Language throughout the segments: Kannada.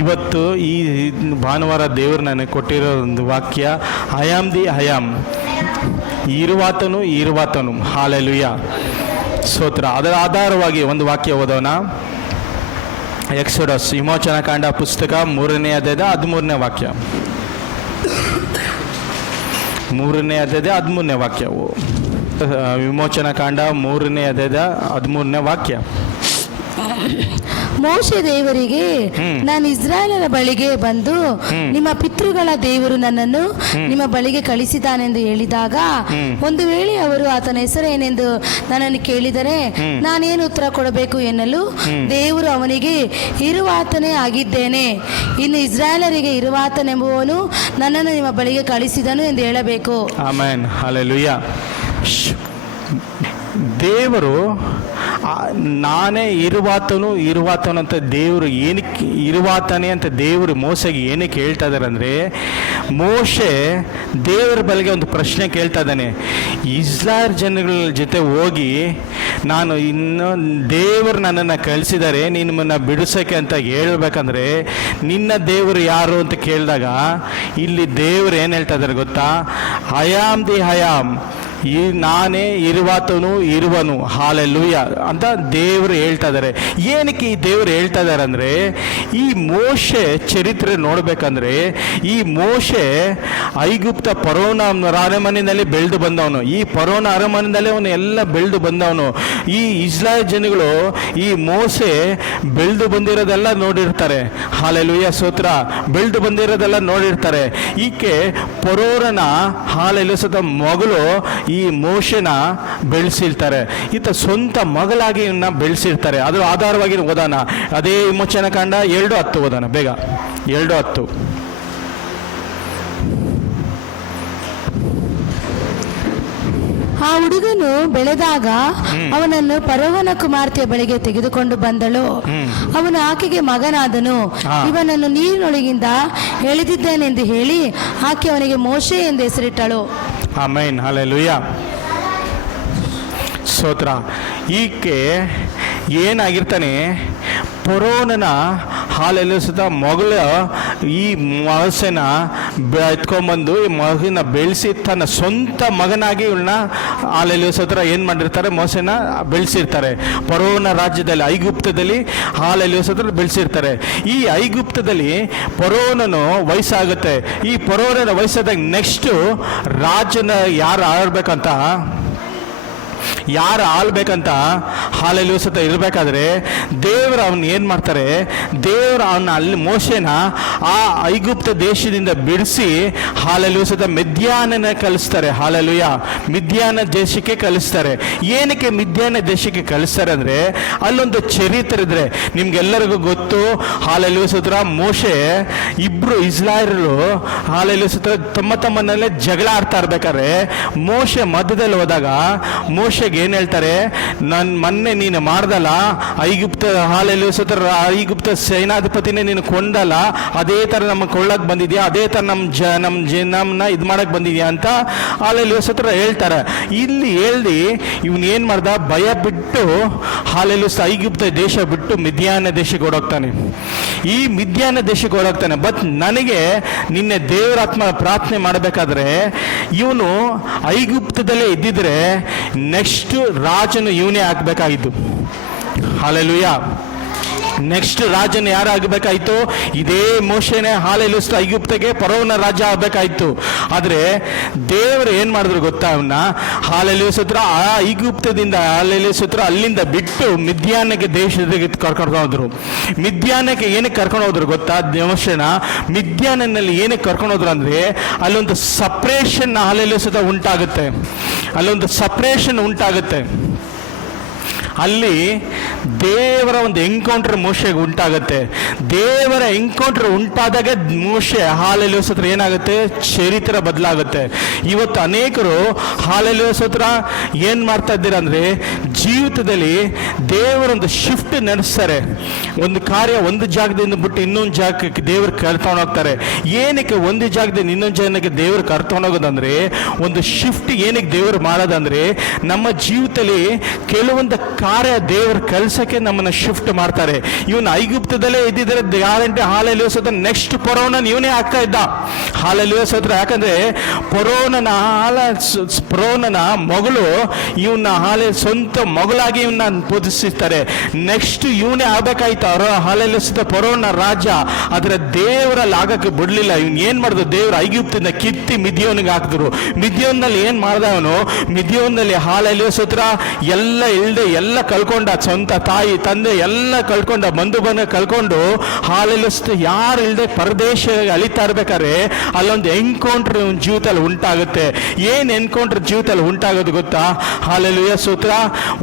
ಇವತ್ತು ಈ ಭಾನುವಾರ ದೇವರು ನನಗೆ ಕೊಟ್ಟಿರೋ ಒಂದು ವಾಕ್ಯ, I am the I am, ಇರುವಾತನು. ಹಾಲೆಲೂಯ, ಸ್ತೋತ್ರ. ಅದರ ಆಧಾರವಾಗಿ ಒಂದು ವಾಕ್ಯ ಓದೋಣ. ಎಕ್ಸೋಡಸ್, ವಿಮೋಚನಾ ಕಾಂಡ ಪುಸ್ತಕ 3ನೇ ಅಧ್ಯಾಯದ 13ನೇ ವಾಕ್ಯ. 3ನೇ ಅಧ್ಯಾಯದ 13ನೇ ವಾಕ್ಯವು. ವಿಮೋಚನಾ ಕಾಂಡ 3ನೇ ಅಧ್ಯಾಯದ 13ನೇ ವಾಕ್ಯ. ಮೋಶೆ ದೇವರಿಗೆ, ನಾನು ಇಸ್ರಾಯೇಲರ ಬಳಿಗೆ ಬಂದು ನಿಮ್ಮ ಪಿತೃಗಳ ದೇವರು ನನ್ನನ್ನು ನಿಮ್ಮ ಬಳಿಗೆ ಕಳಿಸಿದ್ದಾನೆಂದು ಹೇಳಿದಾಗ, ಒಂದು ವೇಳೆ ಅವರು ಆತನ ಹೆಸರೇನೆಂದು ನನ್ನನ್ನು ಕೇಳಿದರೆ ನಾನೇನು ಉತ್ತರ ಕೊಡಬೇಕು ಎನ್ನಲು ದೇವರು ಅವನಿಗೆ, ಇರುವಾತನೇ ಆಗಿದ್ದೇನೆ, ಇನ್ನು ಇಸ್ರಾಯೇಲರಿಗೆ ಇರುವಾತನೆಂಬುವನು ನನ್ನನ್ನು ನಿಮ್ಮ ಬಳಿಗೆ ಕಳಿಸಿದನು ಎಂದು ಹೇಳಬೇಕು. Amen, hallelujah. ದೇವರು ನಾನೇ ಇರುವಾತನು ಅಂತ ದೇವರು ಏನಕ್ಕೆ ಇರುವಾತನೇ ಅಂತ ದೇವರು ಮೋಸೆಗೆ ಏನಕ್ಕೆ ಹೇಳ್ತಾ ಇದ್ದಾರೆ ಅಂದರೆ, ಮೋಶೆ ದೇವರ ಬಳಿಗೆ ಒಂದು ಪ್ರಶ್ನೆ ಕೇಳ್ತಾ ಇದ್ದಾನೆ. ಇಸ್ರಾಯೇಲ್ ಜನಗಳ ಜೊತೆ ಹೋಗಿ ನಾನು ದೇವರು ನನ್ನನ್ನು ಕಳಿಸಿದ್ದಾರೆ ನಿಮ್ಮನ್ನು ಬಿಡಿಸೋಕ್ಕೆ ಅಂತ ಹೇಳ್ಬೇಕಂದ್ರೆ ನಿನ್ನ ದೇವರು ಯಾರು ಅಂತ ಕೇಳಿದಾಗ ಇಲ್ಲಿ ದೇವರು ಏನು ಹೇಳ್ತಾ ಇದ್ದಾರೆ ಗೊತ್ತಾ? I am the I am, ನಾನೇ ಇರುವನು. ಹಾಲೆಲೂಯ ಅಂತ ದೇವರು ಹೇಳ್ತಾ ಇದ್ದಾರೆ. ಏನಕ್ಕೆ ಈ ದೇವರು ಹೇಳ್ತಾ ಇದ್ದಾರೆ ಅಂದರೆ, ಈ ಮೋಶೆ ಚರಿತ್ರೆ ನೋಡ್ಬೇಕಂದ್ರೆ, ಈ ಮೋಶೆ ಐಗುಪ್ತ ಫರೋನ ಅರಮನೆಯಲ್ಲಿ ಬೆಳೆದು ಬಂದವನು. ಈ ಫರೋನ ಅರಮನೆಯಲ್ಲಿ ಅವನು ಎಲ್ಲ ಬೆಳೆದು ಬಂದವನು. ಈ ಇಸ್ರಾಯೇಲ್ ಜನಗಳು ಈ ಮೋಶೆ ಬೆಳೆದು ಬಂದಿರೋದೆಲ್ಲ ನೋಡಿರ್ತಾರೆ. ಹಾಲೆಲೂಯ, ಸ್ತೋತ್ರ. ಬೆಳೆದು ಬಂದಿರೋದೆಲ್ಲ ನೋಡಿರ್ತಾರೆ. ಈಕೆ ಫರೋರನ ಹಾಲೆಲೂಸದ ಮಗಳು ಈ ಮೋಶೆನ ಬೆಳೆಸಿರ್ತಾರೆ. ಈತ ಸ್ವಂತ ಮಗಳಾಗಿ ಇವನ್ನ ಬೆಳೆಸಿರ್ತಾರೆ. ಅದರ ಆಧಾರವಾಗಿ ಓದೋಣ. ಅದೇ ವಿಮೋಚನಾ ಕಾಂಡ 2:10 ಓದೋಣ ಬೇಗ. 2:10. ಆ ಹುಡುಗನು ಬೆಳೆದಾಗ ಅವನನ್ನು ಫರೋಹನ ಕುಮಾರ್ತೆಯ ಬಳಿಗೆ ತೆಗೆದುಕೊಂಡು ಬಂದಳು. ಅವನು ಆಕೆಗೆ ಮಗನಾದನು. ಇವನನ್ನು ನೀರಿನೊಳಗಿಂದ ಎಳೆದಿದ್ದೇನೆಂದು ಹೇಳಿ ಆಕೆ ಅವನಿಗೆ ಮೋಶೆ ಎಂದು ಹೆಸರಿಟ್ಟಳು. ಆಮೆನ್, ಹಲ್ಲೆಲೂಯಾ, ಸ್ತೋತ್ರ. ಈಕೆ ಏನಾಗಿರ್ತಾನೆ, ಫರೋನನ ಹಾಲೆಲೂಸದ ಮಗಳ ಈ ಮೋಸೆನ ಎತ್ಕೊಂಡ್ಬಂದು ಈ ಮಗನ ಬೆಳೆಸಿ ತನ್ನ ಸ್ವಂತ ಮಗನಾಗಿ ಇವಳನ್ನ ಹಾಲೆಲೂಸತ್ರ ಏನು ಮಾಡಿರ್ತಾರೆ, ಮೋಸೆನ ಬೆಳೆಸಿರ್ತಾರೆ. ಫರೋನ ರಾಜ್ಯದಲ್ಲಿ ಐಗುಪ್ತದಲ್ಲಿ ಹಾಲೆಲೂಸತ್ರ ಬೆಳೆಸಿರ್ತಾರೆ. ಈ ಐಗುಪ್ತದಲ್ಲಿ ಫರೋನನು ವಯಸ್ಸಾಗುತ್ತೆ. ಈ ಫರೋನನ ವಯಸ್ಸಾದಾಗ ನೆಕ್ಸ್ಟು ರಾಜನ ಯಾರು ಆಳ್ಬೇಕಂತ ಹಾಲೆಲೂಸತ ಇರಬೇಕಾದ್ರೆ ದೇವರು ಅವನ್ನ ಏನು ಮಾಡ್ತಾರೆ, ದೇವರು ಅವನ್ನ ಅಲ್ಲಿ ಮೋಶೆನ ಆ ಐಗುಪ್ತ ದೇಶದಿಂದ ಬಿಡಿಸಿ ಹಾಲೆಲೂಸತ ಮಿದ್ಯಾನನ ಕಳಿಸ್ತಾರೆ. ಹಾಲೆಲೂಯ, ಮಿದ್ಯಾನ ದೇಶಕ್ಕೆ ಕಳಿಸ್ತಾರೆ. ಏನಕ್ಕೆ ಮಿದ್ಯಾನ ದೇಶಕ್ಕೆ ಕಳಿಸ್ತಾರೆ ಅಂದರೆ, ಅಲ್ಲೊಂದು ಚರಿತ್ರೆ ಇದ್ರೆ ನಿಮ್ಗೆಲ್ಲರಿಗೂ ಗೊತ್ತು. ಹಾಲೆಲೂಸತ್ರ ಮೋಶೆ ಇಬ್ರು ಇಸ್ರಾಯೇಲರು ಹಾಲೆಲೂಸತ್ರ ತಮ್ಮನಲ್ಲೇ ಜಗಳ ಆಡ್ತಾ ಇರ್ಬೇಕಾದ್ರೆ ಮೋಶೆ ಮಧ್ಯದಲ್ಲಿ ಹೋದಾಗ ಮೋಶೆಗೆ ಏನು ಹೇಳ್ತಾರೆ, ಮೊನ್ನೆ ನೀನು ಮಾಡ್ದಲ್ಲ ಐಗುಪ್ತ ಹಾಲೆಲೂಸತ್ರ ಐಗುಪ್ತ ಸೇನಾಧಿಪತಿನೇ ನೀನು ಕೊಂಡಲ್ಲ, ಅದೇ ಥರ ನಮಗೆ ಕೊಳ್ಳಕ್ಕೆ ಬಂದಿದ್ಯಾ, ಅದೇ ಥರ ನಮ್ಮನ್ನ ಇದು ಮಾಡಕ್ಕೆ ಬಂದಿದ್ಯಾ ಅಂತ ಹಾಲೆಲೂಸತ್ರ ಹೇಳ್ತಾರೆ. ಇಲ್ಲಿ ಹೇಳಿ ಇವನು ಏನು ಮಾಡ್ದ, ಭಯ ಬಿಟ್ಟು ಹಾಲೆಲೂಸ ಐಗುಪ್ತ ದೇಶ ಬಿಟ್ಟು ಮಿದ್ಯಾನ ದೇಶಕ್ಕೆ ಓಡೋಗ್ತಾನೆ. ಈ ಮಿದ್ಯಾನ ದೇಶಕ್ಕೆ ಓಡೋಗ್ತಾನೆ. ಬಟ್ ನನಗೆ ನಿನ್ನೆ ದೇವರಾತ್ಮ ಪ್ರಾರ್ಥನೆ ಮಾಡಬೇಕಾದ್ರೆ ಇವನು ಐಗುಪ್ತದಲ್ಲೇ ಇದ್ದಿದ್ರೆ ನೆಕ್ಸ್ಟ್ ರಾಜನು ಇವನೇ ಆಗಬೇಕಾಗಿತ್ತು. ಹಾಲೆಲೂಯಾ, ನೆಕ್ಸ್ಟ್ ರಾಜನ ಯಾರು ಆಗಬೇಕಾಯ್ತು, ಇದೇ ಮೋಶೆನೇ ಹಾಲೆಲೂಸ ಐಗುಪ್ತಗೆ ಫರೋನ ರಾಜ ಆಗಬೇಕಾಯ್ತು. ಆದರೆ ದೇವರು ಏನು ಮಾಡಿದ್ರು ಗೊತ್ತಾ, ಅವನ್ನ ಹಾಲೆಲೂಸತ್ರ ಆ ಐಗುಪ್ತದಿಂದ ಹಾಲೆಲೂಸತ್ರ ಅಲ್ಲಿಂದ ಬಿಟ್ಟು ಮಿದ್ಯಾನಕ್ಕೆ ದೇಶಕ್ಕೆ ಕರ್ಕೊಂಡು ಹೋದ್ರು. ಮಿದ್ಯಾನಕ್ಕೆ ಏನಕ್ಕೆ ಕರ್ಕೊಂಡು ಹೋದ್ರು ಗೊತ್ತಾ, ಮೋಶೆನ ಮಿದ್ಯಾನಲ್ಲಿ ಏನಕ್ಕೆ ಕರ್ಕೊಂಡು ಹೋದ್ರು ಅಂದರೆ ಅಲ್ಲೊಂದು ಸಪ್ರೇಷನ್ ಹಾಲೆಲೂಸದ ಉಂಟಾಗುತ್ತೆ. ಅಲ್ಲೊಂದು ಸಪ್ರೇಷನ್ ಉಂಟಾಗುತ್ತೆ. ಅಲ್ಲಿ ದೇವರ ಒಂದು ಎನ್ಕೌಂಟರ್ ಮೋಶೆಗೆ ಉಂಟಾಗುತ್ತೆ. ದೇವರ ಎನ್ಕೌಂಟರ್ ಉಂಟಾದಾಗ ಮೋಶೆ ಹಾಲೆಲೂಸತ್ರ ಏನಾಗುತ್ತೆ, ಚರಿತ್ರೆ ಬದಲಾಗುತ್ತೆ. ಇವತ್ತು ಅನೇಕರು ಹಾಲೆಲೂಸತ್ರ ಏನು ಮಾಡ್ತಾ ಇದ್ದೀರಾ ಅಂದರೆ ಜೀವಿತದಲ್ಲಿ ದೇವರೊಂದು ಶಿಫ್ಟ್ ನಡೆಸ್ತಾರೆ. ಒಂದು ಕಾರ್ಯ ಒಂದು ಜಾಗದಿಂದ ಬಿಟ್ಟು ಇನ್ನೊಂದು ಜಾಗಕ್ಕೆ ದೇವರು ಕರ್ಕೊಂಡು ಹೋಗ್ತಾರೆ. ಏನಕ್ಕೆ ಒಂದು ಜಾಗದಿಂದ ಇನ್ನೊಂದು ಜಾಗಕ್ಕೆ ದೇವರು ಕರ್ಕೊಂಡು ಹೋಗೋದಂದ್ರೆ, ಒಂದು ಶಿಫ್ಟ್ ಏನಕ್ಕೆ ದೇವರು ಮಾಡೋದಂದ್ರೆ, ನಮ್ಮ ಜೀವಿತದಲ್ಲಿ ಕೆಲವೊಂದು ಕಾರ್ಯ ದೇವರು ಕಲ್ಸಕ್ಕೆ ನಮ್ಮನ್ನ ಶಿಫ್ಟ್ ಮಾಡ್ತಾರೆ. ಇವನು ಐಗುಪ್ತದಲ್ಲೇ ಇದ್ದಿದ್ರೆ ಗ್ಯಾರಂಟಿ ಹಾಲೆಲೂಯಾ ಸ್ತೋತ್ರ ನೆಕ್ಸ್ಟ್ ಫರೋನ ಇವನೇ ಆಗ್ತಾ ಇದ್ದ. ಹಾಲೆಲೂಯಾ ಸ್ತೋತ್ರ. ಯಾಕಂದ್ರೆ ಫರೋನನ ಮಗಳು ಇವನ್ನ ಸ್ವಂತ ಮಗಳಾಗಿ ಇವನ್ನ ಪೂಜಿಸ್ತಾರೆ. ನೆಕ್ಸ್ಟ್ ಇವನೇ ಆಗ್ಬೇಕಾಯ್ತು ಅವರು ಹಾಲೆಲೂಯಾ ಸ್ತೋತ್ರ ಫರೋನ ರಾಜ. ಆದ್ರೆ ದೇವರಲ್ಲಿ ಆಗಕ್ಕೆ ಬಿಡ್ಲಿಲ್ಲ. ಇವನ್ ಏನ್ ಮಾಡಿದ್ರು, ದೇವ್ರ ಐಗುಪ್ತದಿಂದ ಕಿತ್ತಿ ಮಿದ್ಯೋನಿಗೆ ಹಾಕಿದ್ರು. ಮಿದ್ಯೋನ್ನಲ್ಲಿ ಏನ್ ಮಾಡ್ದ ಅವನು, ಮಿದ್ಯೋನ್ನಲ್ಲಿ ಹಾಲೆಲೂಯಾ ಸ್ತೋತ್ರ ಎಲ್ಲ ಇಲ್ದೆ ಎಲ್ಲ ಕಳ್ಕೊಂಡ, ಸ್ವಂತ ತಾಯಿ ತಂದೆ ಎಲ್ಲ ಕಳ್ಕೊಂಡ, ಬಂಧು ಕಳ್ಕೊಂಡು ಹಾಲೆಲೂಯಾ ಸ್ತೋತ್ರ ಯಾರು ಇಲ್ದೆ ಪರದೇಶ ಅಲಿತಾ ಇರ್ಬೇಕಾದ್ರೆ ಅಲ್ಲೊಂದು ಎನ್ಕೌಂಟರ್ ಜೀವಿತದಲ್ಲಿ ಉಂಟಾಗುತ್ತೆ. ಏನ್ ಎನ್ಕೌಂಟರ್ ಜೀವಿತದಲ್ಲಿ ಉಂಟಾಗೋದು ಗೊತ್ತಾ? ಹಾಲೆಲೂಯಾ ಸ್ತೋತ್ರ.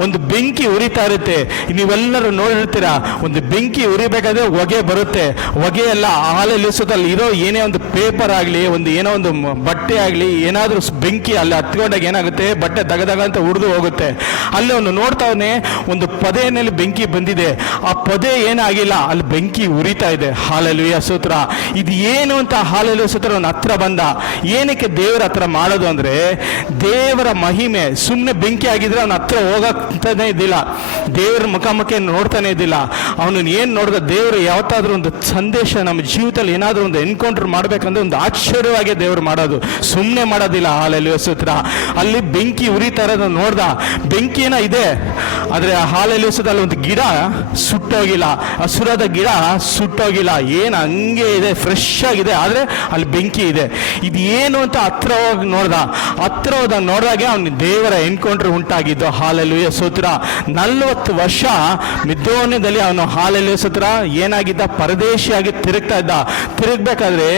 ಒಂದು ಬೆಂಕಿ ಉರಿತಾ ಇರುತ್ತೆ. ನೀವೆಲ್ಲರೂ ನೋಡಿರ್ತೀರಾ, ಒಂದು ಬೆಂಕಿ ಉರಿಬೇಕಾದ್ರೆ ಹೊಗೆ ಬರುತ್ತೆ. ಹೊಗೆ ಎಲ್ಲ ಹಾಲೆಲೂಯಾ ಸ್ತೋತ್ರ ಇರೋ ಏನೇ ಒಂದು ಪೇಪರ್ ಆಗಲಿ, ಒಂದು ಏನೋ ಒಂದು ಬಟ್ಟೆ ಆಗಲಿ, ಏನಾದರೂ ಬೆಂಕಿ ಅಲ್ಲಿ ಹತ್ಕೊಂಡಾಗ ಏನಾಗುತ್ತೆ, ಬಟ್ಟೆ ದಗದಾಗ ಅಂತ ಉರಿದು ಹೋಗುತ್ತೆ. ಅಲ್ಲಿ ಅವನು ನೋಡ್ತಾವನೆ, ಒಂದು ಪೊದೆಯಲ್ಲಿ ಬೆಂಕಿ ಬಂದಿದೆ. ಆ ಪೊದೆ ಏನಾಗಿಲ್ಲ, ಅಲ್ಲಿ ಬೆಂಕಿ ಉರಿತಾ ಇದೆ. ಹಾಲೆಲೂಯಾ ಸ್ತೋತ್ರ. ಇದು ಏನು ಅಂತ ಹಾಲೆಲೂಯಾ ಸ್ತೋತ್ರ ಅವನ ಹತ್ರ ಬಂದ. ಏನಕ್ಕೆ ದೇವರ ಹತ್ರ ಮಾಡೋದು ಅಂದ್ರೆ, ದೇವರ ಮಹಿಮೆ. ಸುಮ್ಮನೆ ಬೆಂಕಿ ಆಗಿದ್ರೆ ಅವನ ಹತ್ರ ಹೋಗತಾನೆ ಇದ್ದಿಲ್ಲ, ದೇವರ ಮುಖಾಮುಖಿ ನೋಡ್ತಾನೆ ಇದ್ದಿಲ್ಲ. ಅವನು ಏನ್ ನೋಡಿದ, ದೇವರು ಯಾವತ್ತಾದ್ರೂ ಒಂದು ಸಂದೇಶ ನಮ್ಮ ಜೀವಿತದಲ್ಲಿ ಏನಾದ್ರೂ ಒಂದು ಎನ್ಕೌಂಟರ್ ಮಾಡ್ಬೇಕಂದ್ರೆ ಒಂದು ಆಶ್ಚರ್ಯವಾಗಿ ದೇವರು ಮಾಡೋದು, ಸುಮ್ಮನೆ ಮಾಡೋದಿಲ್ಲ. ಹಾಲೆಲೂಯಾ ಸ್ತೋತ್ರ. ಅಲ್ಲಿ ಬೆಂಕಿ ಉರಿತಾ ಇರೋದು ನೋಡ್ದ. ಬೆಂಕಿ ಏನೋ ಇದೆ, ಆದ್ರೆ ಹಾಲೆಲೂಯಾ ಸ್ತೋತ್ರ ಅಲ್ಲಿ ಒಂದು ಗಿಡ ಸುಟ್ಟೋಗಿಲ್ಲ, ಹಸುರಾದ ಗಿಡ ಸುಟ್ಟೋಗಿಲ್ಲ, ಏನ್ ಹಂಗೆ ಇದೆ, ಫ್ರೆಶ್ ಆಗಿದೆ. ಆದ್ರೆ ಅಲ್ಲಿ ಬೆಂಕಿ ಇದೆ. ಇದು ಏನು ಅಂತ ಹತ್ರ ಹೋಗಿ ನೋಡ್ದ. ಹತ್ರ ಹೋದಾಗ ನೋಡಿದಾಗೆ ಅವನು ದೇವರ ಎನ್ಕೌಂಟರ್ ಉಂಟಾಗಿದ್ದು. ಹಾಲೆಲೂಯಾ ಸ್ತೋತ್ರ. 40 ವರ್ಷ ಮಿದ್ಯೋನ್ಯದಲ್ಲಿ ಅವನು ಹಾಲೆಲೂಯಾ ಸ್ತೋತ್ರ ಏನಾಗಿದ್ದ, ಪರದೇಶಿಯಾಗಿ ತಿರುಗ್ತಾ ಇದ್ದ. ತಿರುಗ್ಬೇಕಾದ್ರೆ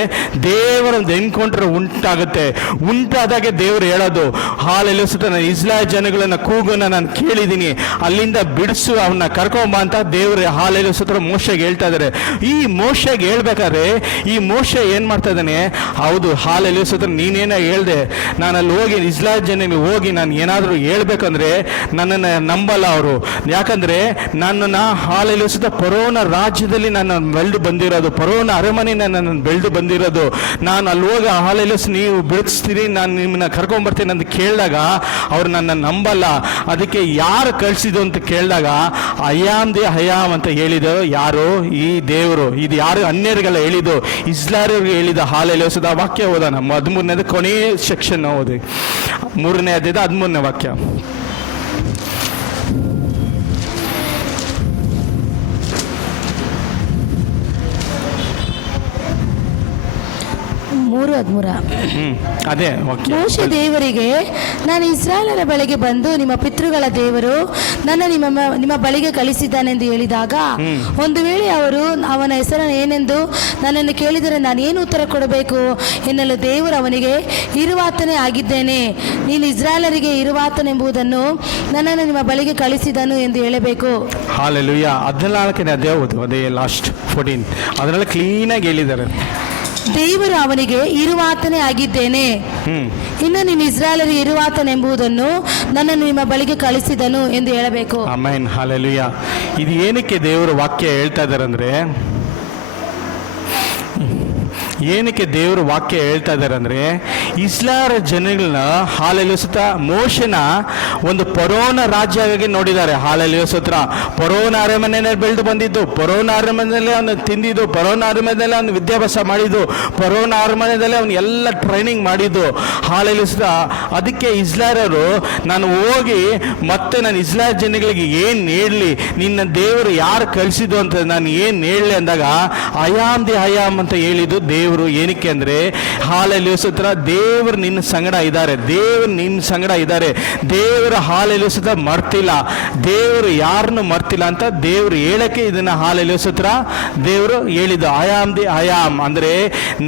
ದೇವರ ಒಂದು ಎನ್ಕೌಂಟರ್ ಉಂಟಾಗುತ್ತೆ. ಉಂಟಾದಾಗೆ ದೇವರು ಹೇಳೋದು, ಹಾಲೆಲೂಯಾ ಸ್ತೋತ್ರ, ನಾನು ಇಸ್ರಾಯೇಲ್ ಜನಗಳನ್ನ ಕೂಗನ್ನ ನಾನು ಕೇಳಿದ್ದೀನಿ, ಅಲ್ಲಿಂದ ಬಿಡಿಸು, ಅವನ್ನ ಕರ್ಕೊಂಬ ಅಂತ ದೇವರು ಹಾಲೆಲೂಯಾ ಸ್ತೋತ್ರ ಮೋಶೆಗೆ ಹೇಳ್ತಾ ಇದ್ದಾರೆ. ಈ ಮೋಶೆಗೆ ಹೇಳ್ಬೇಕಾದ್ರೆ ಈ ಮೋಶೆ ಏನ್ ಮಾಡ್ತಾ ಇದ್ದಾನೆ, ಹೌದು ಹಾಲೆಲೂಯಾ ಸ್ತೋತ್ರ ನೀನೇನ ಹೇಳ್ದೆ, ನಾನು ಅಲ್ಲಿ ಹೋಗಿ ಇಸ್ರಾಯೇಲ್ ಜನರಿಗೆ ಹೋಗಿ ನಾನು ಏನಾದರೂ ಹೇಳ್ಬೇಕಂದ್ರೆ ನನ್ನನ್ನು ನಂಬಲ್ಲ ಅವರು. ಯಾಕಂದ್ರೆ ನನ್ನನ್ನು ಹಾಲೆಲೂಯಾ ಸ್ತೋತ್ರ ಫರೋನ ರಾಜ್ಯದಲ್ಲಿ ನಾನು ಬೆಳೆದು ಬಂದಿರೋದು, ಫರೋನ ಅರಮನೆ ನಾನು ಬೆಳೆದು ಬಂದಿರೋದು. ನಾನು ಅಲ್ಲಿ ಹೋಗಿ ಹಾಲೆಲೂಯಾ ನೀವು ಬಿಡಿಸ್ತೀರಿ, ನಾನು ನಿಮ್ಮನ್ನ ಕರ್ಕೊಂಡ್ಬರ್ತೀನಿ ಅಂತ ಕೇಳಿದಾಗ ಅವ್ರು ನನ್ನ ನಂಬಲ್ಲ. ಅದಕ್ಕೆ ಯಾರು ಕಳಿಸಿದ್ದು ಅಂತ ಕೇಳಿದಾಗ ಹಯಾಮ್ ಅಂತ ಹೇಳಿದ್ದು ಯಾರು, ಈ ದೇವರು. ಇದು ಯಾರು ಅನ್ಯರಿಗೆಲ್ಲ ಹೇಳಿದ್ದು, ಇಸ್ರಾಯೇಲ್ರಿಗೆ ಹೇಳಿದ. ಹಾಲೆಲೂಯಾ ಸ್ತೋತ್ರ. ವಾಕ್ಯ ಓದೋಣ. 13ನೇದು ಕೊನೆಯ ಸೆಕ್ಷನ್ ಓದಿ, 3ನೇ ಅಧ್ಯಾಯದ 13ನೇ ವಾಕ್ಯ. ಅದೇ ಮೋಶೆ ದೇವರಿಗೆ, ನಾನು ಇಸ್ರಾಯೇಲರ ಬಳಿಗೆ ಬಂದು ನಿಮ್ಮ ಪಿತೃಗಳ ದೇವರು ನನ್ನ ನಿಮ್ಮ ಬಳಿಗೆ ಕಳಿಸಿದ್ದಾನೆಂದು ಹೇಳಿದಾಗ, ಒಂದು ವೇಳೆ ಅವರು ಅವನ ಹೆಸರನ್ನು ಏನೆಂದು ನನ್ನನ್ನು ಕೇಳಿದರೆ ನಾನು ಏನು ಉತ್ತರ ಕೊಡಬೇಕು ಎನ್ನಲು ದೇವರು ಅವನಿಗೆ, ಇರುವಾತನೇ ಆಗಿದ್ದೇನೆ, ನೀನು ಇಸ್ರಾಯೇಲರಿಗೆ ಇರುವಾತನೆಂಬುದನ್ನು ನನ್ನನ್ನು ನಿಮ್ಮ ಬಳಿಗೆ ಕಳಿಸಿದನು ಎಂದು ಹೇಳಬೇಕು. ಹಾಲೆಲೂಯಾ. 14ನೇ ಅಧ್ಯಾಯ ಓದು, ಅದೇ ಲಾಸ್ಟ್ 14, ಅದನ್ನೆಲ್ಲ ಕ್ಲೀನಾಗಿ ಹೇಳಿದ್ದಾರೆ. ದೇವರು ಅವನಿಗೆ, ಇರುವಾತನೇ ಆಗಿದ್ದೇನೆ, ಇನ್ನು ನೀನು ಇಸ್ರಾಯೇಲರಿಗೆ ಇರುವಾತನೆಂಬುದನ್ನು ನನ್ನನ್ನು ನಿಮ್ಮ ಬಳಿಗೆ ಕಳಿಸಿದನು ಎಂದು ಹೇಳಬೇಕು. ಆಮೆನ್. ಹಾಲೆಲೂಯಾ. ಇದು ಏನಕ್ಕೆ ದೇವರು ವಾಕ್ಯ ಹೇಳ್ತಾ ಇದ್ದಾರೆ ಅಂದ್ರೆ, ಏನಕ್ಕೆ ದೇವರು ವಾಕ್ಯ ಹೇಳ್ತಾ ಇದ್ದಾರೆ ಅಂದ್ರೆ, ಇಸ್ರಾಯೇಲ್ ಜನಗಳನ್ನ ಹಾಲೆಲೂಯಾ ಸ್ತೋತ್ರ ಮೋಶೆನ ಒಂದು ಫರೋನ ರಾಜ್ಯವಾಗಿ ನೋಡಿದ್ದಾರೆ. ಹಾಲೆಲೂಯಾ ಸ್ತೋತ್ರ. ಫರೋನ ಅರಮನೆಯಲ್ಲಿ ಬೆಳೆದು ಬಂದಿದ್ದು, ಫರೋನ ಅರಮನೆಯಲ್ಲಿ ಅವನು ತಿಂದಿದ್ದು, ಫರೋನ ಅರಮನೆಯಲ್ಲಿ ಅವನು ವಿದ್ಯಾಭ್ಯಾಸ ಮಾಡಿದ್ದು, ಫರೋನ ಅರಮನೆಯಲ್ಲಿ ಅವನು ಎಲ್ಲ ಟ್ರೈನಿಂಗ್ ಮಾಡಿದ್ದು. ಹಾಲೆಲೂಯಾ ಸ್ತೋತ್ರ. ಅದಕ್ಕೆ ಇಸ್ರಾಯೇಲರು, ನಾನು ಹೋಗಿ ಮತ್ತೆ ನಾನು ಇಸ್ರಾಯೇಲ್ ಜನಗಳಿಗೆ ಏನು ಹೇಳಲಿ, ನಿನ್ನ ದೇವರು ಯಾರು ಕಳಿಸಿದ್ದು ಅಂತ ನಾನು ಏನು ಹೇಳಲಿ ಅಂದಾಗ ಹಯಾಮ್ ಅಂತ ಹೇಳಿದ್ದು ದೇವರು. ಏನಕ್ಕೆ ಅಂದ್ರೆ, ಹಾಲೆಲೂಯಾ ಸ್ತೋತ್ರ, ದೇವರು ನಿನ್ನ ಸಂಗಡ ಇದ್ದಾರೆ, ದೇವರು ನಿನ್ನ ಸಂಗಡ ಇದ್ದಾರೆ. ದೇವರ ಹಾಲೆಲೂಯಾ ಸ್ತೋತ್ರ ಮರ್ತಿಲ್ಲ, ದೇವರು ಯಾರನ್ನು ಮರ್ತಿಲ್ಲ ಅಂತ ದೇವರು ಹೇಳಕ್ಕೆ ಇದನ್ನ ಹಾಲೆಲೂಯಾ ಸ್ತೋತ್ರ ದೇವರು ಹೇಳಿದ್ದು. ಹಯಾಮ್ ಅಂದ್ರೆ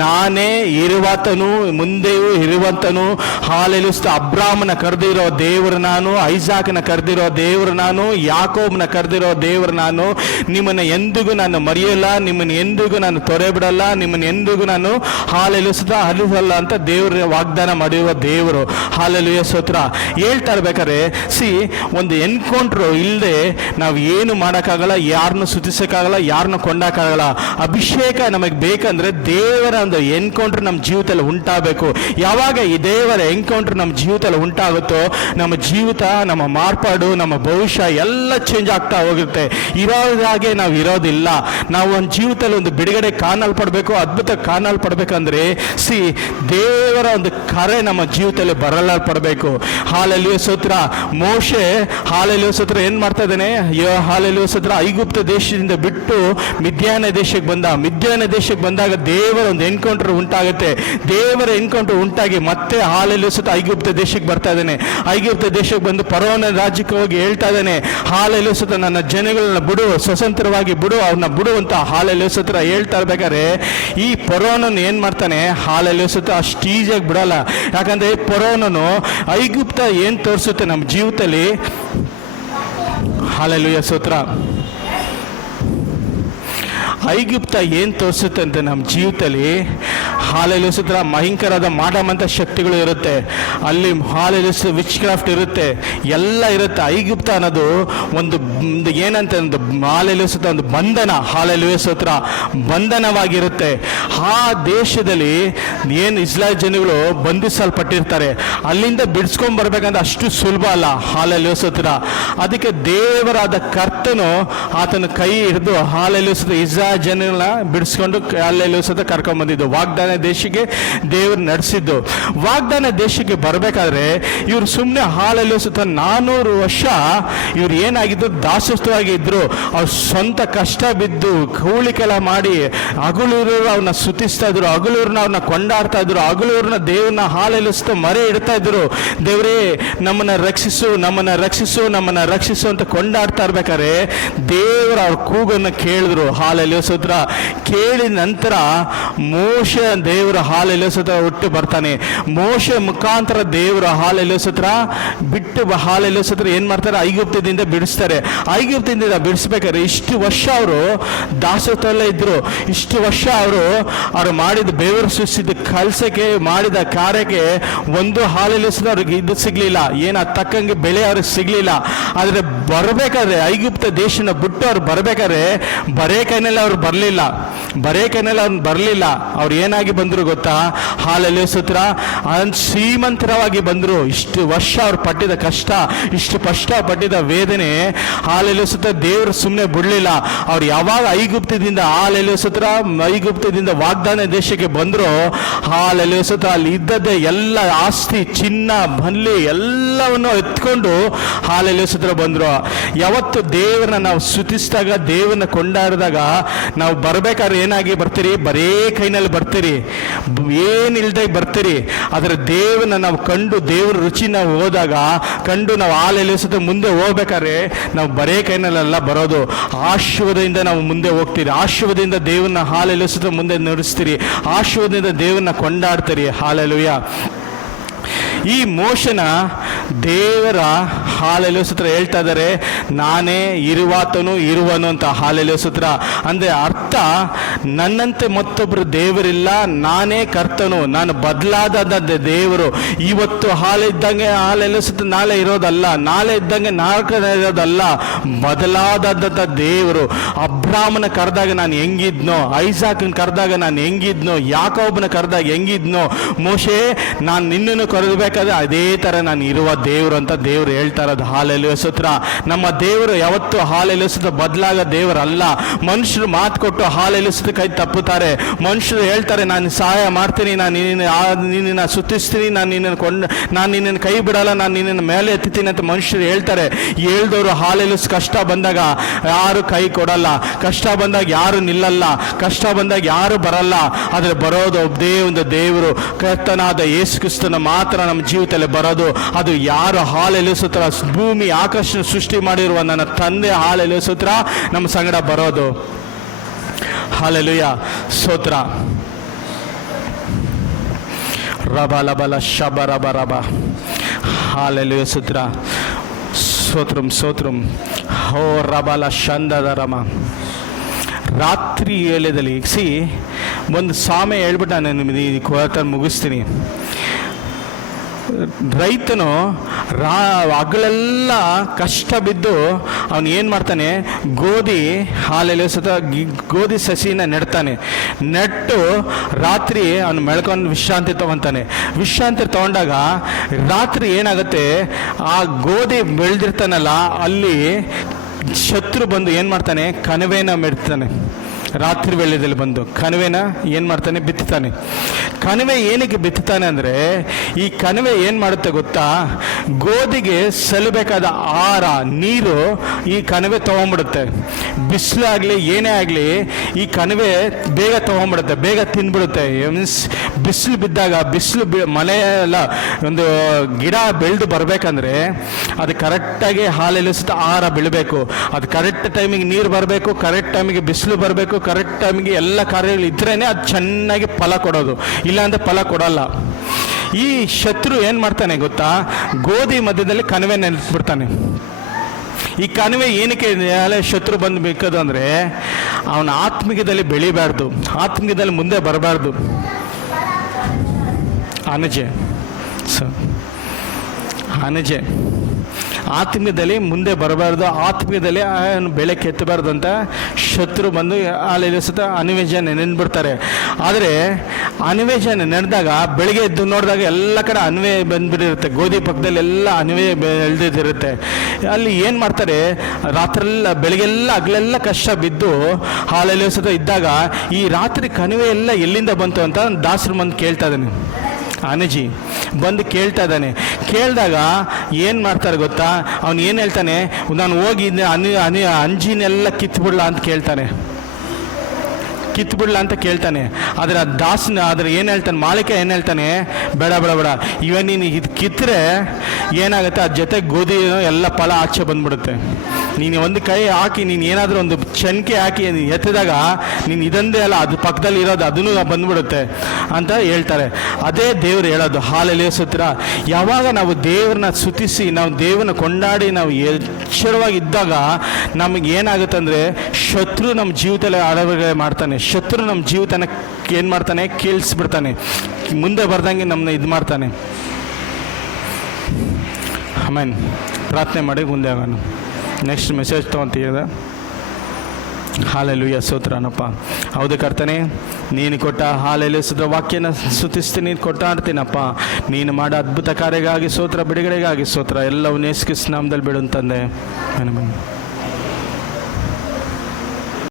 ನಾನೇ ಇರುವಾತನು, ಮುಂದೆಯೂ ಇರುವಂತನು. ಹಾಲೆಲೂಯಾ ಸ್ತೋತ್ರ. ಅಬ್ರಾಮನ ಕರೆದಿರೋ ದೇವರು ನಾನು, ಐಸಾಕನ ಕರೆದಿರೋ ದೇವರು ನಾನು, ಯಾಕೋಬನ ಕರೆದಿರೋ ದೇವರು ನಾನು. ನಿಮ್ಮನ್ನ ಎಂದಿಗೂ ನಾನು ಮರೆಯಲ್ಲ, ನಿಮ್ಮನ್ನ ಎಂದಿಗೂ ನಾನು ತೊರೆ ಬಿಡಲ್ಲ, ನಿಮ್ಮನ್ನ ಎಂದಿಗೂ ನಾನು ಹಾಲೆಲೂಯ ಅಳಿಸಲ್ಲ ಅಂತ ದೇವ್ರ ವಾಗ್ದಾನ ಮಾಡಿರುವ ದೇವರು. ಹಾಲೆಲೂಯ ಸ್ತೋತ್ರ. ಹೇಳ್ತಾ ಇರ್ಬೇಕಾದ್ರೆ ಒಂದು ಎನ್ಕೌಂಟ್ರು ಇಲ್ಲದೆ ನಾವು ಏನು ಮಾಡೋಕ್ಕಾಗಲ್ಲ, ಯಾರನ್ನು ಸ್ತುತಿಸೋಕ್ಕಾಗಲ್ಲ, ಯಾರನ್ನು ಕೊಂಡಕ್ಕಾಗಲ್ಲ. ಅಭಿಷೇಕ ನಮಗೆ ಬೇಕಂದ್ರೆ ದೇವರ ಒಂದು ಎನ್ಕೌಂಟ್ರ್ ನಮ್ಮ ಜೀವಿತದಲ್ಲಿ ಉಂಟಾಗಬೇಕು. ಯಾವಾಗ ಈ ದೇವರ ಎನ್ಕೌಂಟ್ರ್ ನಮ್ಮ ಜೀವಿತದಲ್ಲಿ ಉಂಟಾಗುತ್ತೋ ನಮ್ಮ ಜೀವಿತ, ನಮ್ಮ ಮಾರ್ಪಾಡು, ನಮ್ಮ ಭವಿಷ್ಯ ಎಲ್ಲ ಚೇಂಜ್ ಆಗ್ತಾ ಹೋಗುತ್ತೆ. ಇರೋದಾಗೆ ನಾವು ಇರೋದಿಲ್ಲ. ನಾವು ಒಂದು ಜೀವಿತದಲ್ಲಿ ಒಂದು ಬಿಡುಗಡೆ ಕಾಣಲ್ಪಡಬೇಕು, ಅದ್ಭುತ ಕಾಣಲ್ಪಡ್ಬೇಕಂದ್ರೆ ದೇವರ ಒಂದು ಕರೆ ನಮ್ಮ ಜೀವಿತದಲ್ಲಿ ಬರಲ್ಪಡಬೇಕು. ಹಾಲೆಲೂಯ ಸ್ತೋತ್ರ. ಮೋಶೆ ಹಾಲೆಲೂಯ ಸ್ತೋತ್ರ ಏನ್ ಮಾಡ್ತಾ ಇದ್ದಾನೆ? ಹಾಲೆಲೂಯ ಸ್ತೋತ್ರ. ಐಗುಪ್ತ ದೇಶದಿಂದ ಬಿಟ್ಟು ಮಿದ್ಯಾನ ದೇಶಕ್ಕೆ ಬಂದಾಗ ದೇವರ ಒಂದು ಎನ್ಕೌಂಟರ್ ಉಂಟಾಗುತ್ತೆ. ದೇವರ ಎನ್ಕೌಂಟರ್ ಉಂಟಾಗಿ ಮತ್ತೆ ಹಾಲೆಲೂಯ ಸ್ತೋತ್ರ ಐಗುಪ್ತ ದೇಶಕ್ಕೆ ಬರ್ತಾ ಇದ್ದಾನೆ. ಐಗುಪ್ತ ದೇಶಕ್ಕೆ ಬಂದು ಫರೋಹನ ರಾಜ್ಯಕ್ಕೆ ಹೋಗಿ ಹೇಳ್ತಾ ಇದ್ದಾನೆ, ಹಾಲೆಲೂಯ ಸ್ತೋತ್ರ, ನನ್ನ ಜನಗಳನ್ನ ಬಿಡು, ಸ್ವತಂತ್ರವಾಗಿ ಬಿಡು, ಅವ್ರನ್ನ ಬಿಡು ಅಂತ ಹಾಲೆಲೂಯ ಸ್ತೋತ್ರ ಹೇಳ್ತಾ ಇರ್ಬೇಕಾದ್ರೆ ಈ ಫರೋಹನನ್ನು ಏನ್ ಮಾಡ್ತಾನೆ? ಹಾಲೆಲೂಯ ಸ್ತೋತ್ರ ಅಷ್ಟು ಈಸಿಯಾಗಿ ಬಿಡಲ್ಲ. ಯಾಕಂದ್ರೆ ಫರೋಹನನು ಐಗುಪ್ತ ಏನ್ ತೋರಿಸುತ್ತೆ ನಮ್ಮ ಜೀವಿತದಲ್ಲಿ? ಹಾಲೆಲೂಯ ಸ್ತೋತ್ರ. ಐಗುಪ್ತ ಏನು ತೋರಿಸುತ್ತೆ ಅಂತ ನಮ್ಮ ಜೀವಿತದಲ್ಲಿ? ಹಾಲೆಲೂಯ ಸ್ತೋತ್ರ. ಭಯಂಕರವಾದ ಮಾಡಮಂತ ಶಕ್ತಿಗಳು ಇರುತ್ತೆ ಅಲ್ಲಿ. ಹಾಲೆಲೂಯ ಸ್ತೋತ್ರ. ವಿಚ್ ಕ್ರಾಫ್ಟ್ ಇರುತ್ತೆ, ಎಲ್ಲ ಇರುತ್ತೆ. ಐಗುಪ್ತ ಅನ್ನೋದು ಒಂದು ಏನಂತ ಹಾಲೆಲೂಯ ಸ್ತೋತ್ರ ಒಂದು ಬಂಧನ. ಹಾಲೆಲೂಯ ಸ್ತೋತ್ರ. ಬಂಧನವಾಗಿರುತ್ತೆ. ಆ ದೇಶದಲ್ಲಿ ಏನು ಇಸ್ರಾಯೇಲ್ ಜನಗಳು ಬಂಧಿಸಲ್ಪಟ್ಟಿರ್ತಾರೆ, ಅಲ್ಲಿಂದ ಬಿಡಿಸ್ಕೊಂಡ್ ಬರ್ಬೇಕಂದ್ರೆ ಅಷ್ಟು ಸುಲಭ ಅಲ್ಲ. ಹಾಲೆಲೂಯ ಸ್ತೋತ್ರ. ಅದಕ್ಕೆ ದೇವರಾದ ಕರ್ತನು ಆತನ ಕೈ ಹಿಡಿದು ಹಾಲೆಲೂಯ ಸ್ತೋತ್ರ ಇಸ್ರಾಯೇಲ್ ಜನಗಳನ್ನ ಬಿಡಿಸ್ಕೊಂಡು ಹಾಲೆಲೂಯ ಸ್ತೋತ್ರ ಕರ್ಕೊಂಡ್ ಬಂದಿದ್ದು. ವಾಗ್ದಾನ ದೇಶಕ್ಕೆ ದೇವರು ನಡೆಸಿದ್ದು. ವಾಗ್ದಾನ ದೇಶಕ್ಕೆ ಬರಬೇಕಾದ್ರೆ ಇವರು ಸುಮ್ಮನೆ ಹಾಲೆಲೂಯ ಸ್ತೋತ್ರ 400 ವರ್ಷ ಇವ್ರು ಏನಾಗಿದ್ರು? ದಾಸತ್ವವಾಗಿ ಇದ್ರು. ಅವ್ರು ಸ್ವಂತ ಕಷ್ಟ ಬಿದ್ದು ಕೂಲಿ ಕೆಲ ಮಾಡಿ ಹಗಲೂರು ಅವ್ರನ್ನ ಸ್ತುತಿಸ್ತಾ ಇದ್ರು, ಹಗಲೂರ್ನ ಅವ್ರನ್ನ ಕೊಂಡಾಡ್ತಾ ಇದ್ರು, ಹಗಲೂರ್ನ ದೇವ್ರನ್ನ ಹಾಲೆಲೂಯ ಸ್ತೋತ್ರ ಮರೆ ಇಡ್ತಾ ಇದ್ರು. ದೇವರೇ ನಮ್ಮನ್ನ ರಕ್ಷಿಸು, ನಮ್ಮನ್ನ ರಕ್ಷಿಸು, ನಮ್ಮನ್ನ ರಕ್ಷಿಸು ಅಂತ ಕೊಂಡಾಡ್ತಾ ಇರ್ಬೇಕಾದ್ರೆ ದೇವರ ಅವ್ರ ಕೂಗನ್ನು ಕೇಳಿದ್ರು. ಹಾಲೆಲೂಯ ಸ್ತೋತ್ರ. ಕೇಳಿದ ನಂತರ ಮೋಶೆ ದೇವರ ಹಾಲೆಲೂಯ ಸ್ತೋತ್ರ ಹುಟ್ಟು ಬರ್ತಾನೆ. ಮೋಶೆ ಮುಖಾಂತರ ದೇವರ ಹಾಲೆಲೂಯ ಸ್ತೋತ್ರ ಬಿಟ್ಟು ಹಾಲೆಲೂಯ ಸ್ತೋತ್ರ ಏನ್ ಮಾಡ್ತಾರೆ? ಐಗುಪ್ತದಿಂದ ಬಿಡಿಸ್ತಾರೆ. ಐಗುಪ್ತದಿಂದ ಬಿಡಿಸ್ಬೇಕಾದ್ರೆ ಇಷ್ಟು ವರ್ಷ ಅವರು ದಾಸತ್ವದಲ್ಲೇ ಇದ್ರು. ಇಷ್ಟು ವರ್ಷ ಅವರು ಮಾಡಿದ ಬೆವರು ಸುರಿಸಿದ ಕೆಲಸಕ್ಕೆ, ಮಾಡಿದ ಕಾರ್ಯಕ್ಕೆ ಒಂದು ಹಾಲೆಲೂಯ ಸ್ತೋತ್ರ ಅವ್ರಿಗೆ ಇದು ಸಿಗ್ಲಿಲ್ಲ, ಏನು ತಕ್ಕಂಗೆ ಬೆಲೆ ಅವ್ರಿಗೆ ಸಿಗ್ಲಿಲ್ಲ. ಆದ್ರೆ ಬರ್ಬೇಕಾದ್ರೆ ಐಗುಪ್ತ ದೇಶನ ಬಿಟ್ಟು ಅವ್ರು ಬರ್ಬೇಕಾದ್ರೆ ಬರೇ ಕೈನಲ್ಲಿ ಅವ್ರು ಬರಲಿಲ್ಲ. ಅವ್ರು ಏನಾಗಿ ಬಂದ್ರು ಗೊತ್ತಾ? ಹಾಲೆಲೂಯ ಸ್ತೋತ್ರ. ಶ್ರೀಮಂತರವಾಗಿ ಬಂದ್ರು. ಇಷ್ಟು ವರ್ಷ ಅವ್ರು ಪಟ್ಟಿದ ಕಷ್ಟ, ಇಷ್ಟು ಕಷ್ಟ ಪಟ್ಟಿದ ವೇದನೆ ಹಾಲೆಲೂಯ ಸ್ತೋತ್ರ ದೇವರು ಸುಮ್ಮನೆ ಬಿಡ್ಲಿಲ್ಲ. ಅವ್ರು ಯಾವಾಗ ಐಗುಪ್ತದಿಂದ ಹಾಲೆಲೂಯ ಸ್ತೋತ್ರ ಐಗುಪ್ತದಿಂದ ವಾಗ್ದಾನ ದೇಶಕ್ಕೆ ಬಂದ್ರು, ಹಾಲೆಲೂಯ ಸ್ತೋತ್ರ ಅಲ್ಲಿ ಇದ್ದದ್ದೇ ಎಲ್ಲ ಆಸ್ತಿ, ಚಿನ್ನ, ಬಲ್ಲಿ ಎಲ್ಲವನ್ನು ಎತ್ಕೊಂಡು ಹಾಲೆಲೂಯ ಸ್ತೋತ್ರ ಬಂದ್ರು. ಯಾವತ್ತು ದೇವರನ್ನ ನಾವು ಸ್ತುತಿಸಿದಾಗ, ದೇವರನ್ನ ಕೊಂಡಾಡಿದಾಗ ನಾವು ಬರ್ಬೇಕಾದ್ರೆ ಏನಾಗಿ ಬರ್ತೀರಿ? ಬರೇ ಕೈನಲ್ಲಿ ಬರ್ತೀರಿ, ಏನಿಲ್ದೆ ಬರ್ತೀರಿ. ಆದರೆ ದೇವರನ್ನ ನಾವು ಕಂಡು, ದೇವರ ರುಚಿ ನಾವು ಹೋದಾಗ ಕಂಡು ನಾವು ಹಾಲೆಲೂಯ ಸ್ತೋತ್ರ ಮುಂದೆ ಹೋಗ್ಬೇಕಾದ್ರೆ ನಾವು ಬರೇ ಕೈನಲ್ಲೆಲ್ಲ ಬರೋದು. ಆಶೀರ್ವಾದದಿಂದ ನಾವು ಮುಂದೆ ಹೋಗ್ತೀರಿ. ಆಶೀರ್ವಾದದಿಂದ ದೇವರನ್ನ ಹಾಲೆಲೂಯ ಸ್ತೋತ್ರ ಮುಂದೆ ನಡೆಸ್ತೀರಿ. ಆಶೀರ್ವಾದದಿಂದ ದೇವರನ್ನ ಕೊಂಡಾಡ್ತೀರಿ. ಹಾಲೆಲೂಯ. ಈ ಮೋಶನ ದೇವರ ಹಾಲೆಲೂಯ ಸ್ತೋತ್ರ ಹೇಳ್ತಾ ಇದ್ದಾರೆ, ನಾನೇ ಇರುವಾತನು ಇರುವನು ಅಂತ. ಹಾಲೆಲೂಯ ಸ್ತೋತ್ರ ಅಂದ್ರೆ ಅರ್ಥ, ನನ್ನಂತೆ ಮತ್ತೊಬ್ಬರು ದೇವರಿಲ್ಲ, ನಾನೇ ಕರ್ತನು, ನಾನು ಬದಲಾದ ದೇವರು. ಇವತ್ತು ಹಾಲಿದ್ದಂಗೆ ಹಾಲೆಲೂಯ ಸ್ತೋತ್ರ ನಾಳೆ ಇರೋದಲ್ಲ, ನಾಳೆ ಇದ್ದಂಗೆ ನಾಲ್ಕನೇ ಇರೋದಲ್ಲ, ಬದಲಾದಂಥ ದೇವರು. ಅಬ್ರಾಮನ ಕರೆದಾಗ ನಾನು ಹೆಂಗಿದ್ನೋ, ಐಸಾಕನ ಕರೆದಾಗ ನಾನು ಹೆಂಗಿದ್ನೋ, ಯಾಕೋಬನ ಕರೆದಾಗ ಹೆಂಗಿದ್ನೋ, ಮೋಶೆ ನಾನು ನಿನ್ನನ್ನು ಕರೆದಬೇಕಾದ್ರೆ ಅದೇ ತರ ನಾನು ಇರುವ ದೇವರು ಅಂತ ದೇವರು ಹೇಳ್ತಾ ಇರೋದು. ಹಾಲೆಲೂಯ ಸ್ತೋತ್ರ. ನಮ್ಮ ದೇವರು ಯಾವತ್ತು ಹಾಲೆಲೂಯ ಸ್ತೋತ್ರ ಬದಲಾಗ ದೇವರಲ್ಲ. ಮನುಷ್ಯರು ಮಾತು ಕೊಟ್ಟು ಹಾಲೆಲೂಯ ಸ್ತೋತ್ರ ಕೈ ತಪ್ಪುತ್ತಾರೆ. ಮನುಷ್ಯರು ಹೇಳ್ತಾರೆ, ನಾನು ಸಹಾಯ ಮಾಡ್ತೀನಿ, ನಾನು ನಿನ್ನ ಸುತ್ತಿಸ್ತೀನಿ, ನಾನು ನಿನ್ನನ್ನು ಕೈ ಬಿಡಲ್ಲ, ನಾನು ನಿನ್ನನ್ನು ಮೇಲೆ ಎತ್ತೀನಿ ಅಂತ ಮನುಷ್ಯರು ಹೇಳ್ತಾರೆ. ಹೇಳ್ದವರು ಹಾಲೆಲೂಯ ಕಷ್ಟ ಬಂದಾಗ ಯಾರು ಕೈ ಕೊಡಲ್ಲ, ಕಷ್ಟ ಬಂದಾಗ ಯಾರು ನಿಲ್ಲಲ್ಲ, ಕಷ್ಟ ಬಂದಾಗ ಯಾರು ಬರಲ್ಲ. ಆದರೆ ಬರೋದು ಒಬ್ಬದೇ ಒಂದು ದೇವರು, ಕರ್ತನಾದ ಯೇಸು ಕ್ರಿಸ್ತನ ಮಾತ್ರ ನಮ್ಮ ಜೀವಿತದಲ್ಲಿ ಬರೋದು. ಅದು ಯಾರು? ಹಾಲೆಲೂಯ ಸ್ತೋತ್ರ. ಭೂಮಿ ಆಕಾಶ ಸೃಷ್ಟಿ ಮಾಡಿರುವ ನನ್ನ ತಂದೆ ಹಾಲೆಲೂಯ ಸ್ತೋತ್ರ ನಮ್ಮ ಸಂಗಡ ಬರೋದು. ಹಾಲೆಲೂಯ ಸ್ತೋತ್ರ. ರಬ ಲಬಲ ಶಬ ರಬ ರಬ. ಹಾಲೆಲೂಯ ಸ್ತೋತ್ರ. ಸ್ತೋತ್ರಂ ಸ್ತೋತ್ರಂ. ಹೋ ರಬಲ ಶಂದದ ರಮ. ರಾತ್ರಿ ವೇಳೆಯಲ್ಲಿ ಒಂದು ಸಾಮೆ ಹೇಳ್ಬಿಟ್ಟು ನಾನು ನಿಮಗೆ ಈ ಕೊರತ ಮುಗಿಸ್ತೀನಿ. ರೈತನು ಹಗಲೆಲ್ಲ ಕಷ್ಟ ಬಿದ್ದು ಅವನು ಏನು ಮಾಡ್ತಾನೆ, ಗೋಧಿ ಸಸಿನ ನೆಡ್ತಾನೆ. ನೆಟ್ಟು ರಾತ್ರಿ ಅವನು ಮೆಳ್ಕೊಂಡು ವಿಶ್ರಾಂತಿ ತೊಗೊತಾನೆ. ವಿಶ್ರಾಂತಿ ತೊಗೊಂಡಾಗ ರಾತ್ರಿ ಏನಾಗುತ್ತೆ, ಆ ಗೋಧಿ ಬೆಳೆದಿರ್ತಾನಲ್ಲ ಅಲ್ಲಿ ಶತ್ರು ಬಂದು ಏನು ಮಾಡ್ತಾನೆ, ಕಣಿವೆನ ಮೆಡ್ತಾನೆ. ರಾತ್ರಿ ವೇಳೆಯಲ್ಲಿ ಬಂದು ಕಣಿವೆನ ಏನು ಮಾಡ್ತಾನೆ, ಬಿತ್ತುತ್ತಾನೆ. ಕಣಿವೆ ಏನಕ್ಕೆ ಬಿತ್ತುತ್ತಾನೆ ಅಂದರೆ, ಈ ಕಣಿವೆ ಏನು ಮಾಡುತ್ತೆ ಗೊತ್ತಾ, ಗೋಧಿಗೆ ಸಲ್ಲಬೇಕಾದ ಆಹಾರ ನೀರು ಈ ಕಣಿವೆ ತೊಗೊಂಡ್ಬಿಡುತ್ತೆ. ಬಿಸಿಲಾಗಲಿ ಏನೇ ಆಗಲಿ ಈ ಕಣಿವೆ ಬೇಗ ತೊಗೊಂಡ್ಬಿಡುತ್ತೆ, ಬೇಗ ತಿಂದ್ಬಿಡುತ್ತೆ. ಮೀನ್ಸ್ ಬಿಸಿಲು ಬಿದ್ದಾಗ ಮಳೆ ಎಲ್ಲ ಒಂದು ಗಿಡ ಬೆಳೆದು ಬರಬೇಕಂದ್ರೆ ಅದು ಕರೆಕ್ಟಾಗಿ ಹಾಲೆಲ್ಲಿಸುತ್ತ ಆಹಾರ ಬೀಳಬೇಕು. ಅದು ಕರೆಕ್ಟ್ ಟೈಮಿಗೆ ನೀರು ಬರಬೇಕು, ಕರೆಕ್ಟ್ ಟೈಮಿಗೆ ಬಿಸಿಲು ಬರಬೇಕು, ಕರೆಕ್ಟ್ ಟೈಮಿಗೆ ಎಲ್ಲ ಕಾರ್ಯಗಳು ಇದ್ರೇ ಅದು ಚೆನ್ನಾಗಿ ಫಲ ಕೊಡೋದು, ಇಲ್ಲಾಂದರೆ ಫಲ ಕೊಡಲ್ಲ. ಈ ಶತ್ರು ಏನು ಮಾಡ್ತಾನೆ ಗೊತ್ತಾ, ಗೋಧಿ ಮಧ್ಯದಲ್ಲಿ ಕಣಿವೆ ನೆನೆಸ್ಬಿಡ್ತಾನೆ. ಈ ಕಣಿವೆ ಏನಕ್ಕೆ ಶತ್ರು ಬಂದು ಬೇಕದು ಅಂದರೆ, ಅವನ ಆತ್ಮಿಕದಲ್ಲಿ ಬೆಳಿಬಾರ್ದು, ಆತ್ಮಿಕದಲ್ಲಿ ಮುಂದೆ ಬರಬಾರ್ದು. ಅನಜೆ ಆತ್ಮೀಯದಲ್ಲಿ ಮುಂದೆ ಬರಬಾರ್ದು, ಆತ್ಮೀಯದಲ್ಲಿ ಬೆಳೆ ಕೆತ್ತಬಾರ್ದು ಅಂತ ಶತ್ರು ಬಂದು ಅಲ್ಲಿ ಅನಿವೇಶನ ನೆನೆದ್ಬಿಡ್ತಾರೆ. ಆದರೆ ಅನಿವೇಶನ ನೆನೆದಾಗ ಬೆಳಿಗ್ಗೆ ಎದ್ದು ನೋಡಿದಾಗ ಎಲ್ಲ ಕಡೆ ಅನ್ವೆ ಬಂದ್ಬಿಟ್ಟಿರುತ್ತೆ, ಗೋಧಿ ಪಕ್ಕದಲ್ಲಿ ಎಲ್ಲ ಅನ್ವೆ ಬೆಳೆದಿರುತ್ತೆ. ಅಲ್ಲಿ ಏನು ಮಾಡ್ತಾರೆ, ರಾತ್ರೆಲ್ಲ ಬೆಳಿಗ್ಗೆಲ್ಲ ಹಗಲೆಲ್ಲ ಕಷ್ಟ ಬಿದ್ದು ಹಾಲಲ್ಲಿ ಇದ್ದಾಗ ಈ ರಾತ್ರಿ ಕಣಿವೆ ಎಲ್ಲ ಎಲ್ಲಿಂದ ಬಂತು ಅಂತ ದಾಸರು ಬಂದು ಕೇಳ್ತಾ ಇದ್ದಾನೆ. ಅನಜಿ ಬಂದು ಕೇಳ್ತಾ ಇದ್ದಾನೆ. ಕೇಳಿದಾಗ ಏನು ಮಾಡ್ತಾರೆ ಗೊತ್ತಾ, ಅವನು ಏನು ಹೇಳ್ತಾನೆ, ನಾನು ಹೋಗಿ ಅಂಜಿನೆಲ್ಲ ಕಿತ್ಬಿಡ್ಲ ಅಂತ ಕೇಳ್ತಾನೆ. ಕಿತ್ಬಿಡ್ಲ ಅಂತ ಕೇಳ್ತಾನೆ. ಆದರೆ ಆದರೆ ಏನು ಹೇಳ್ತಾನೆ, ಮಾಲೀಕ ಏನು ಹೇಳ್ತಾನೆ, ಬೇಡ ಬೇಡ ಬೇಡ, ಇವನ್ ನೀನು ಇದು ಕಿತ್ತರೆ ಏನಾಗುತ್ತೆ, ಅದ್ರ ಜೊತೆ ಗೋಧಿ ಎಲ್ಲ ಫಲ ಆಚೆ ಬಂದ್ಬಿಡುತ್ತೆ. ನೀನು ಒಂದು ಕೈ ಹಾಕಿ ನೀನು ಏನಾದರೂ ಒಂದು ಚಣಿಕೆ ಹಾಕಿ ಎತ್ತಿದಾಗ ನೀನು ಇದಂದೇ ಅಲ್ಲ, ಅದು ಪಕ್ಕದಲ್ಲಿ ಇರೋದು ಅದನ್ನು ಬಂದ್ಬಿಡುತ್ತೆ ಅಂತ ಹೇಳ್ತಾರೆ. ಅದೇ ದೇವರು ಹೇಳೋದು ಹಾಲೆಲೆ ಸುತ್ರ. ಯಾವಾಗ ನಾವು ದೇವ್ರನ್ನ ಸ್ತುತಿಸಿ, ನಾವು ದೇವ್ರನ್ನ ಕೊಂಡಾಡಿ ನಾವು ಎಚ್ಚರವಾಗಿದ್ದಾಗ ನಮಗೆ ಏನಾಗುತ್ತೆ ಅಂದರೆ, ಶತ್ರು ನಮ್ಮ ಜೀವಿತದಲ್ಲಿ ಅಳವಡಿಕೆ ಮಾಡ್ತಾನೆ. ಶತ್ರು ನಮ್ಮ ಜೀವಿತನ ಏನು ಮಾಡ್ತಾನೆ, ಕೇಳಿಸ್ಬಿಡ್ತಾನೆ, ಮುಂದೆ ಬರ್ದಂಗೆ ನಮ್ಮನ್ನ ಇದು ಮಾಡ್ತಾನೆ. ಆಮೇನ್. ಪ್ರಾರ್ಥನೆ ಮಾಡಿ ಮುಂದೆ ಆಗೋಣ. ನೆಕ್ಸ್ಟ್ ಮೆಸೇಜ್ ತೊಗೊಂತೀರ. ಹಾಲೆಲೂಯ, ಸ್ತೋತ್ರನಪ್ಪ. ಹೌದು ಕರ್ತನೆ, ನೀನು ಕೊಟ್ಟ ಹಾಲೆಲು ವಾಕ್ಯನ ಸ್ತುತಿಸ್ತೀನಿ, ಕೊಟ್ಟಾಡ್ತೀನಪ್ಪ. ನೀನು ಮಾಡೋ ಅದ್ಭುತ ಕಾರ್ಯಗಾಗಿ ಸ್ತೋತ್ರ, ಬಿಡುಗಡೆಗಾಗಿ ಸ್ತೋತ್ರ. ಎಲ್ಲವೂ ಯೇಸು ಕ್ರಿಸ್ತನ ನಾಮದಲ್ಲಿ ಬಿಡು ತಂದೆ. ಆಮೆನ್.